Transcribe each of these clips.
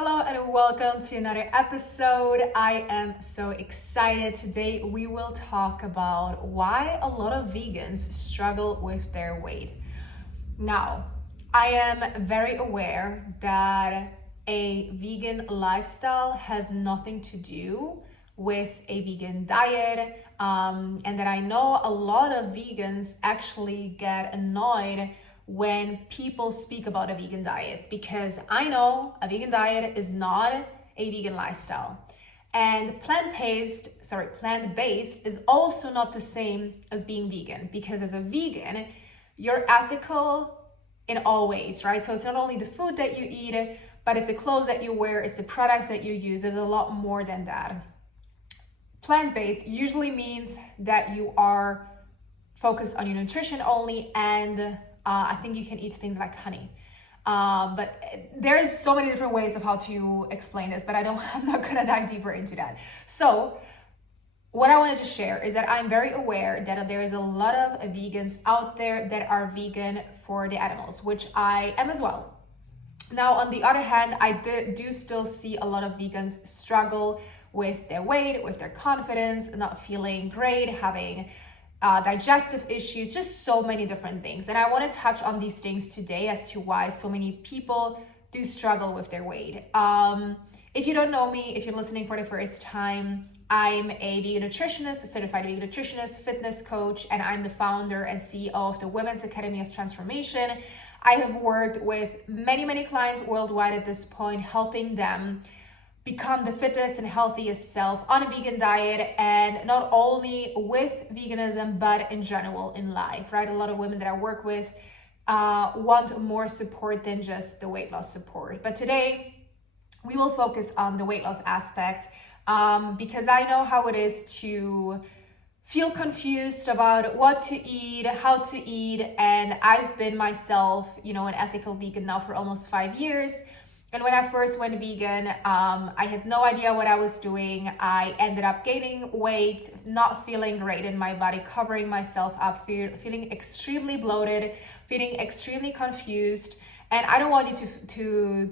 Hello and welcome to another episode. I am so excited. Today we will talk about why a lot of vegans struggle with their weight. Now, I am very aware that a vegan lifestyle has nothing to do with a vegan diet, and that I know a lot of vegans actually get annoyed when people speak about a vegan diet, because I know a vegan diet is not a vegan lifestyle. And plant-based is also not the same as being vegan, because as a vegan, you're ethical in all ways, right? So it's not only the food that you eat, but it's the clothes that you wear, it's the products that you use. There's a lot more than that. Plant-based usually means that you are focused on your nutrition only, and I think you can eat things like honey. But there's so many different ways of how to explain this, but I'm not gonna dive deeper into that. So what I wanted to share is that I'm very aware that there is a lot of vegans out there that are vegan for the animals, which I am as well. Now, on the other hand, I do still see a lot of vegans struggle with their weight, with their confidence, not feeling great, having digestive issues, just so many different things. And I want to touch on these things today as to why so many people do struggle with their weight. If you don't know me, if you're listening for the first time, I'm a vegan nutritionist, a certified vegan nutritionist, fitness coach, and I'm the founder and CEO of the Women's Academy of Transformation. I have worked with many clients worldwide at this point, helping them become the fittest and healthiest self on a vegan diet, and not only with veganism, but in general in life, right? A lot of women that I work with want more support than just the weight loss support. But today we will focus on the weight loss aspect, because I know how it is to feel confused about what to eat, how to eat, and I've been myself, an ethical vegan now for almost 5 years. And when I first went vegan, I had no idea what I was doing. I ended up gaining weight, not feeling great in my body, covering myself up, feeling extremely bloated, feeling extremely confused. And I don't want you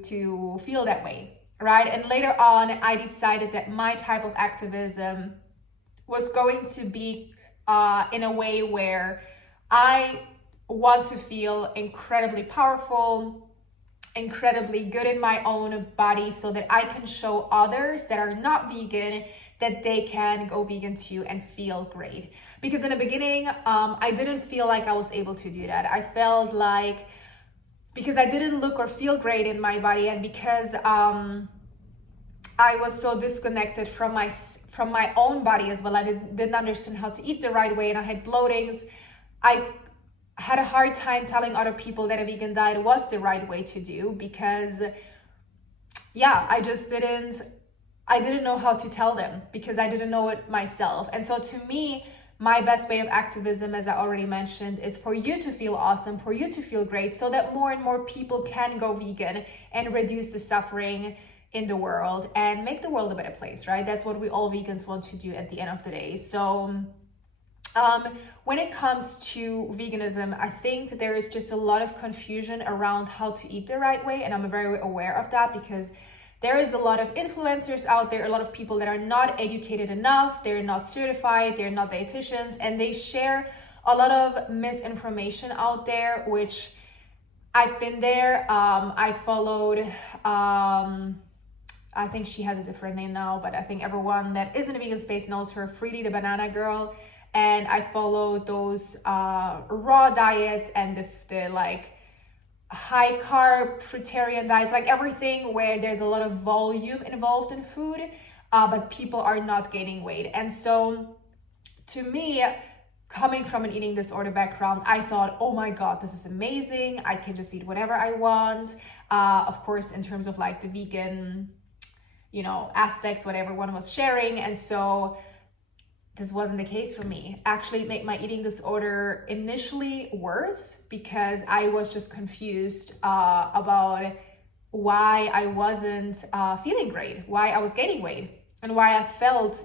to feel that way, right? And later on, I decided that my type of activism was going to be in a way where I want to feel incredibly powerful, incredibly good in my own body, so that I can show others that are not vegan that they can go vegan too and feel great. Because in the beginning, I didn't feel like I was able to do that. I felt like, because I didn't look or feel great in my body, and because I was so disconnected from my own body as well, I didn't understand how to eat the right way, and I had bloatings. I had a hard time telling other people that a vegan diet was the right way to do, because I didn't know how to tell them, because I didn't know it myself. And so to me, my best way of activism, as I already mentioned, is for you to feel awesome, for you to feel great, so that more and more people can go vegan and reduce the suffering in the world and make the world a better place, right? That's what we all vegans want to do at the end of the day. So when it comes to veganism, I think there is just a lot of confusion around how to eat the right way. And I'm very aware of that, because there is a lot of influencers out there, a lot of people that are not educated enough, they're not certified, they're not dietitians, and they share a lot of misinformation out there, which I've been there. I followed, I think she has a different name now, but I think everyone that is in the vegan space knows her, Freedy the Banana Girl. And I follow those raw diets and the like high carb fruitarian diets, like everything where there's a lot of volume involved in food, but people are not gaining weight. And so to me, coming from an eating disorder background, I thought, oh my God, this is amazing. I can just eat whatever I want. Of course, in terms of like the vegan, aspects, what everyone was sharing. And so this wasn't the case for me. Actually, it made my eating disorder initially worse, because I was just confused about why I wasn't feeling great, why I was gaining weight, and why I felt,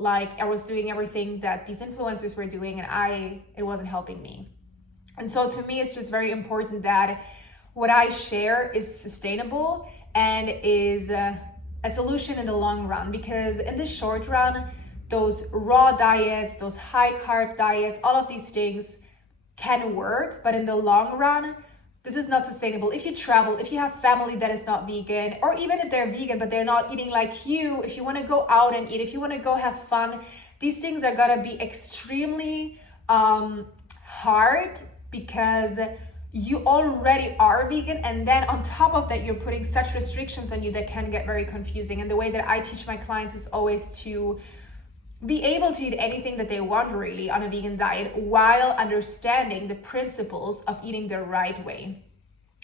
like I was doing everything that these influencers were doing, and it wasn't helping me. And so to me, it's just very important that what I share is sustainable and is a solution in the long run, because in the short run, those raw diets, those high carb diets, all of these things can work, but in the long run, this is not sustainable. If you travel, if you have family that is not vegan, or even if they're vegan but they're not eating like you, if you want to go out and eat, if you want to go have fun, these things are gonna be extremely hard, because you already are vegan, and then on top of that, you're putting such restrictions on you that can get very confusing. And the way that I teach my clients is always to be able to eat anything that they want really on a vegan diet, while understanding the principles of eating the right way.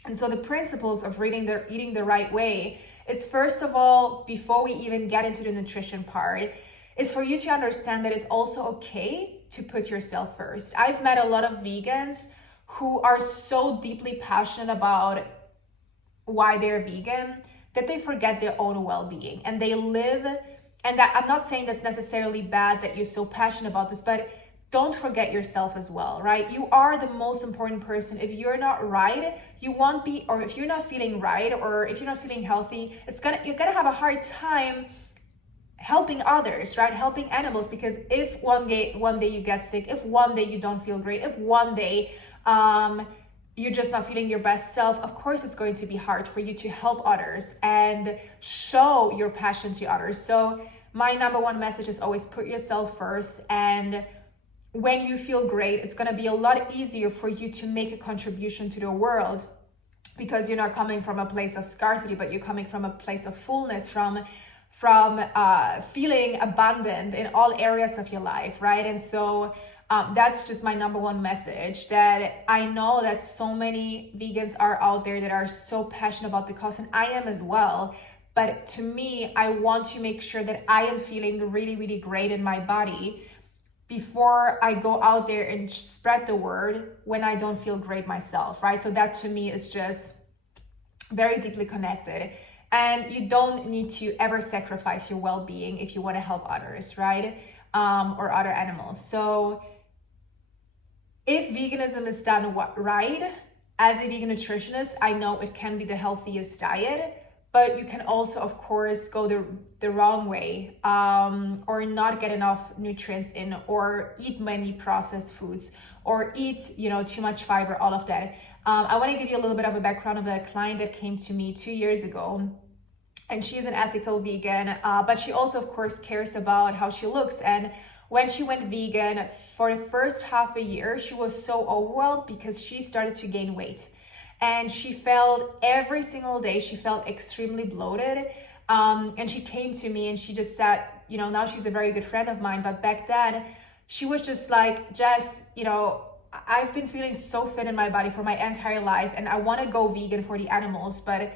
And so the principles of eating the right way is, first of all, before we even get into the nutrition part, is for you to understand that it's also okay to put yourself first. I've met a lot of vegans who are so deeply passionate about why they're vegan that they forget their own well-being, and they live. And that, I'm not saying that's necessarily bad that you're so passionate about this, but don't forget yourself as well, right? You are the most important person. If you're not right, you won't be, or if you're not feeling right, or if you're not feeling healthy, you're gonna have a hard time helping others, right? Helping animals, because if one day you get sick, if one day you don't feel great, if one day you're just not feeling your best self, of course it's going to be hard for you to help others and show your passion to others. So my number one message is always put yourself first, and when you feel great, it's going to be a lot easier for you to make a contribution to the world, because you're not coming from a place of scarcity, but you're coming from a place of fullness, from feeling abundant in all areas of your life, right? And so that's just my number one message, that I know that so many vegans are out there that are so passionate about the cause, and I am as well. But to me, I want to make sure that I am feeling really, really great in my body before I go out there and spread the word when I don't feel great myself, right? So that to me is just very deeply connected. And you don't need to ever sacrifice your well-being if you want to help others, right? Or other animals. So if veganism is done right, as a vegan nutritionist, I know it can be the healthiest diet, but you can also, of course, go the wrong way, or not get enough nutrients in, or eat many processed foods, or eat, too much fiber, all of that. I want to give you a little bit of a background of a client that came to me 2 years ago, and she's an ethical vegan, but she also, of course, cares about how she looks. And when she went vegan, for the first half a year, she was so overwhelmed because she started to gain weight. And she felt every single day, she felt extremely bloated. And she came to me and she just said, now she's a very good friend of mine, but back then she was just like, Jess, I've been feeling so fit in my body for my entire life, and I want to go vegan for the animals, but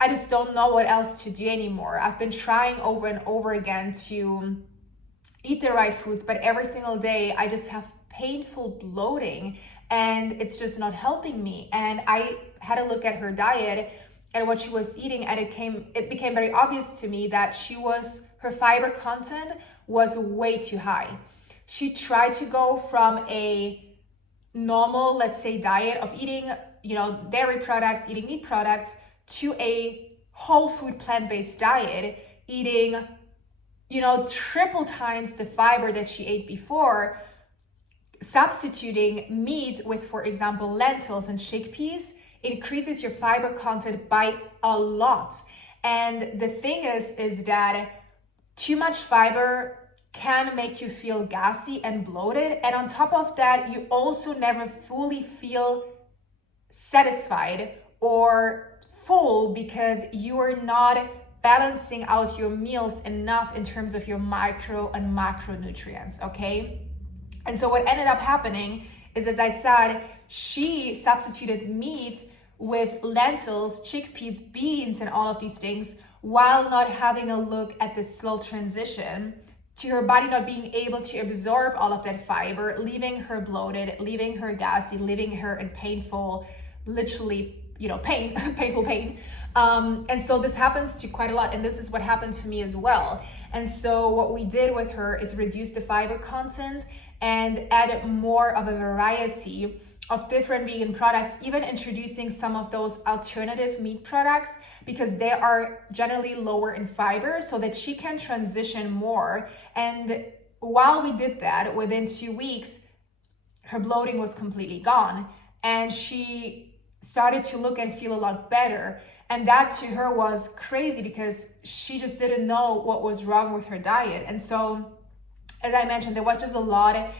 I just don't know what else to do anymore. I've been trying over and over again to eat the right foods, but every single day I just have painful bloating and it's just not helping me. And I had a look at her diet and what she was eating, and it became very obvious to me that her fiber content was way too high. She tried to go from a normal, let's say, diet of eating, dairy products, eating meat products, to a whole food plant-based diet, eating, triple times the fiber that she ate before, substituting meat with, for example, lentils and chickpeas, increases your fiber content by a lot. And the thing is that too much fiber can make you feel gassy and bloated. And on top of that, you also never fully feel satisfied or full, because you are not balancing out your meals enough in terms of your micro and macronutrients, okay? And so what ended up happening is, as I said, she substituted meat with lentils, chickpeas, beans, and all of these things, while not having a look at the slow transition to her body not being able to absorb all of that fiber, leaving her bloated, leaving her gassy, leaving her in painful, literally, painful pain. And so this happens to quite a lot. And this is what happened to me as well. And so what we did with her is reduce the fiber content and add more of a variety of different vegan products, even introducing some of those alternative meat products, because they are generally lower in fiber, so that she can transition more. And while we did that, within 2 weeks, her bloating was completely gone, and she started to look and feel a lot better. And that to her was crazy, because she just didn't know what was wrong with her diet. And so, as I mentioned, there was just a lot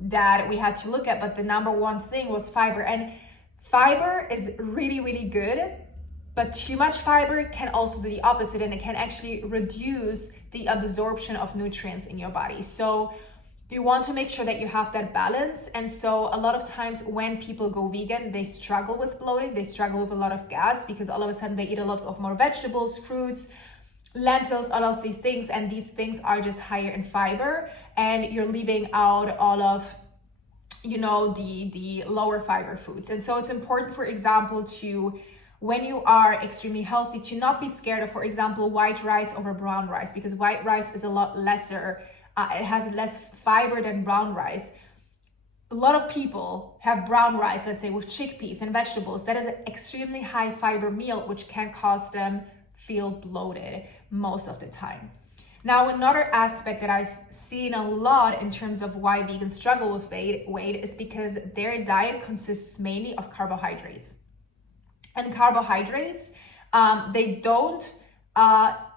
that we had to look at, but the number one thing was fiber. And fiber is really, really good, but too much fiber can also do the opposite, and it can actually reduce the absorption of nutrients in your body. So you want to make sure that you have that balance. And so a lot of times when people go vegan, they struggle with bloating, they struggle with a lot of gas, because all of a sudden they eat a lot of more vegetables, fruits, lentils, all of these things, and these things are just higher in fiber, and you're leaving out all of, you know, the lower fiber foods. And so it's important, for example, to, when you are extremely healthy, to not be scared of, for example, white rice over brown rice, because white rice is a lot lesser, it has less fiber than brown rice. A lot of people have brown rice, let's say with chickpeas and vegetables. That is an extremely high fiber meal, which can cause them feel bloated most of the time. Now, another aspect that I've seen a lot in terms of why vegans struggle with weight is because their diet consists mainly of carbohydrates. And carbohydrates, they don't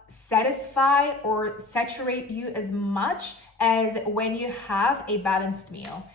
satisfy or saturate you as much as when you have a balanced meal,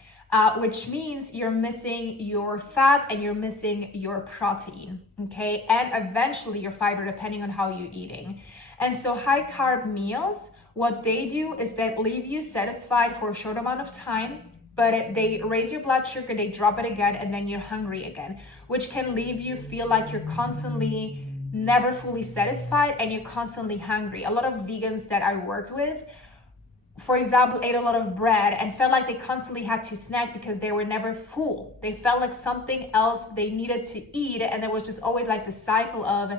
which means you're missing your fat and you're missing your protein, okay? And eventually your fiber, depending on how you're eating. And so high carb meals, what they do is that leave you satisfied for a short amount of time, but they raise your blood sugar, they drop it again, and then you're hungry again, which can leave you feel like you're constantly never fully satisfied and you're constantly hungry. A lot of vegans that I worked with, for example, ate a lot of bread and felt like they constantly had to snack because they were never full. They felt like something else they needed to eat, and there was just always like the cycle of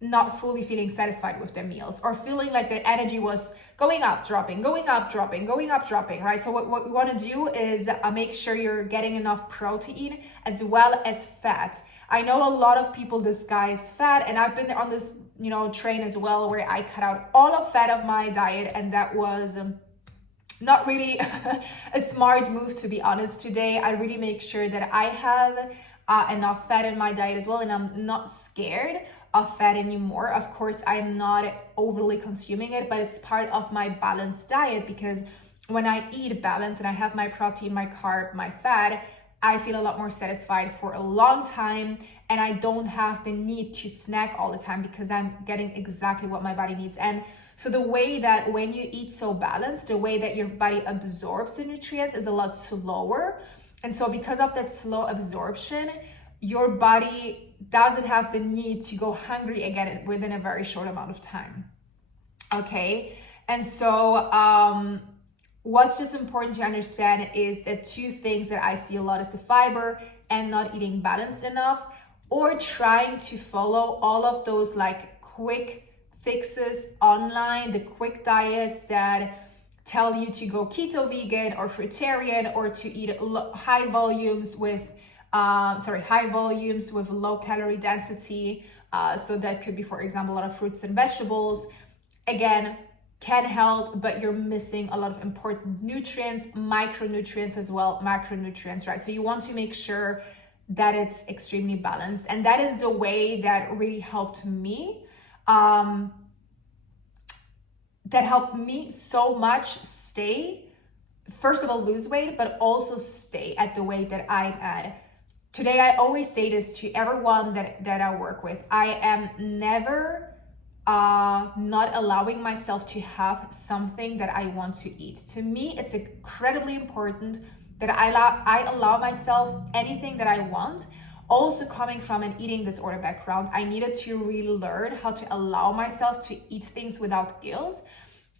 not fully feeling satisfied with their meals, or feeling like their energy was going up, dropping, going up, dropping, going up, dropping, right? So what we want to do is make sure you're getting enough protein as well as fat. I know a lot of people disguise fat, and I've been on this, you know, train as well, where I cut out all of fat of my diet, and that was not really a smart move, to be honest. Today, I really make sure that I have enough fat in my diet as well, and I'm not scared of fat anymore. Of course, I'm not overly consuming it, but it's part of my balanced diet, because when I eat balance and I have my protein, my carb, my fat, I feel a lot more satisfied for a long time, and I don't have the need to snack all the time because I'm getting exactly what my body needs. And so the way that when you eat so balanced, the way that your body absorbs the nutrients is a lot slower. And so because of that slow absorption, your body doesn't have the need to go hungry again within a very short amount of time. Okay, and so what's just important to understand is that two things that I see a lot is the fiber and not eating balanced enough, or trying to follow all of those like quick fixes online, the quick diets that tell you to go keto vegan or fruitarian, or to eat high volumes with low calorie density. So that could be, for example, a lot of fruits and vegetables. Again, can help, but you're missing a lot of important nutrients, micronutrients as well, macronutrients, right? So you want to make sure that it's extremely balanced. And that is the way that really helped me, that helped me so much stay, first of all, lose weight, but also stay at the weight that I'm at. Today, I always say this to everyone that I work with. I am never not allowing myself to have something that I want to eat. To me, it's incredibly important that I allow myself anything that I want. Also, coming from an eating disorder background, I needed to really learn how to allow myself to eat things without guilt.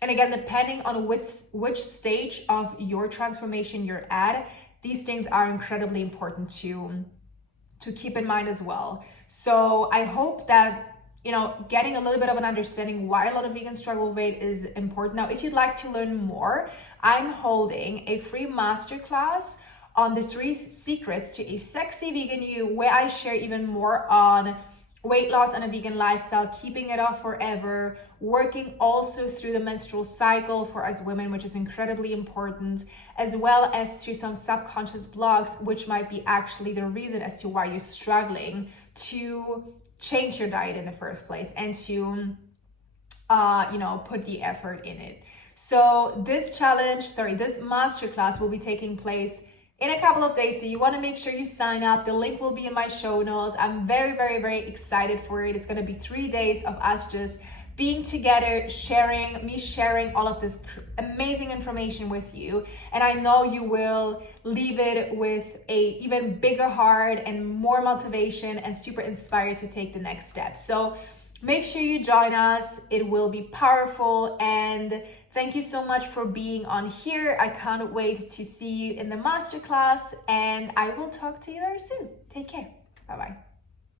And again, depending on which stage of your transformation you're at, these things are incredibly important to keep in mind as well. So I hope that, you know, getting a little bit of an understanding why a lot of vegans struggle with weight is important. Now, if you'd like to learn more, I'm holding a free masterclass on the 3 secrets to a sexy vegan you, where I share even more on weight loss and a vegan lifestyle, keeping it off forever, working also through the menstrual cycle for us women, which is incredibly important, as well as through some subconscious blocks, which might be actually the reason as to why you're struggling to change your diet in the first place and to put the effort in it. So this masterclass will be taking place in a couple of days, so you want to make sure you sign up. The link will be in my show notes. I'm very, very, very excited for it. It's going to be 3 days of us just being together, sharing all of this amazing information with you. And I know you will leave it with a even bigger heart and more motivation and super inspired to take the next step. So make sure you join us. It will be powerful, and thank you so much for being on here. I can't wait to see you in the masterclass, and I will talk to you very soon. Take care. Bye-bye.